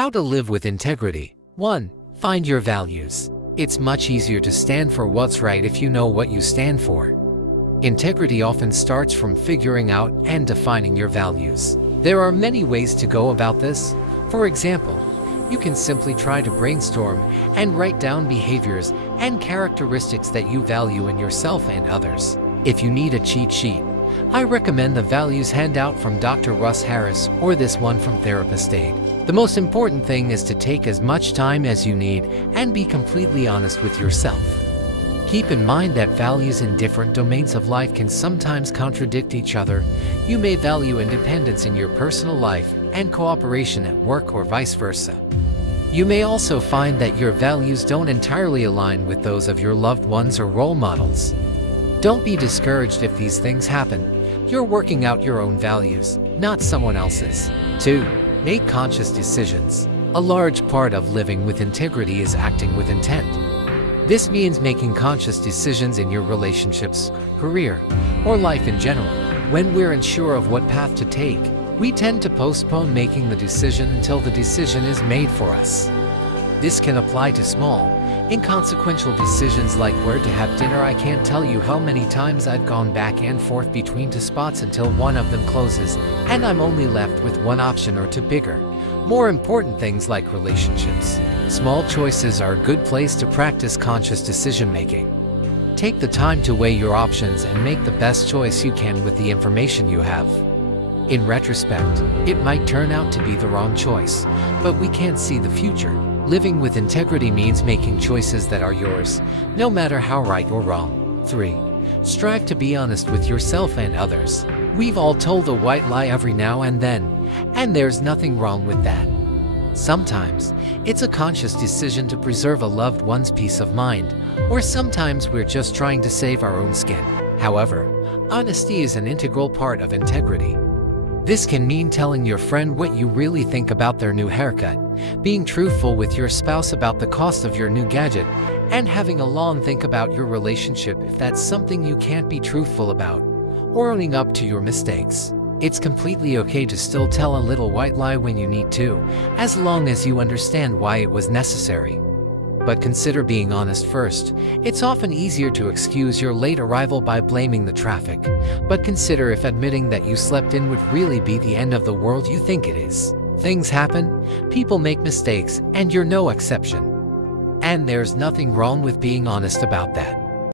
How to live with integrity. 1. Find your values. It's much easier to stand for what's right if you know what you stand for. Integrity often starts from figuring out and defining your values. There are many ways to go about this. For example, you can simply try to brainstorm and write down behaviors and characteristics that you value in yourself and others. If you need a cheat sheet, I recommend the values handout from Dr. Russ Harris or this one from Therapist Aid. The most important thing is to take as much time as you need and be completely honest with yourself. Keep in mind that values in different domains of life can sometimes contradict each other. You may value independence in your personal life and cooperation at work or vice versa. You may also find that your values don't entirely align with those of your loved ones or role models. Don't be discouraged if these things happen. You're working out your own values, not someone else's. 2. Make conscious decisions. A large part of living with integrity is acting with intent. This means making conscious decisions in your relationships, career, or life in general. When we're unsure of what path to take, we tend to postpone making the decision until the decision is made for us. This can apply to small, inconsequential decisions like where to have dinner. I can't tell you how many times I've gone back and forth between two spots until one of them closes, and I'm only left with one option or two bigger, more important things like relationships. Small choices are a good place to practice conscious decision-making. Take the time to weigh your options and make the best choice you can with the information you have. In retrospect, it might turn out to be the wrong choice, but we can't see the future. Living with integrity means making choices that are yours, no matter how right or wrong. 3. Strive to be honest with yourself and others. We've all told a white lie every now and then, and there's nothing wrong with that. Sometimes, it's a conscious decision to preserve a loved one's peace of mind, or sometimes we're just trying to save our own skin. However, honesty is an integral part of integrity. This can mean telling your friend what you really think about their new haircut, being truthful with your spouse about the cost of your new gadget, and having a long think about your relationship if that's something you can't be truthful about, or owning up to your mistakes. It's completely okay to still tell a little white lie when you need to, as long as you understand why it was necessary. But consider being honest first. It's often easier to excuse your late arrival by blaming the traffic, but consider if admitting that you slept in would really be the end of the world you think it is. Things happen, people make mistakes, and you're no exception. And there's nothing wrong with being honest about that.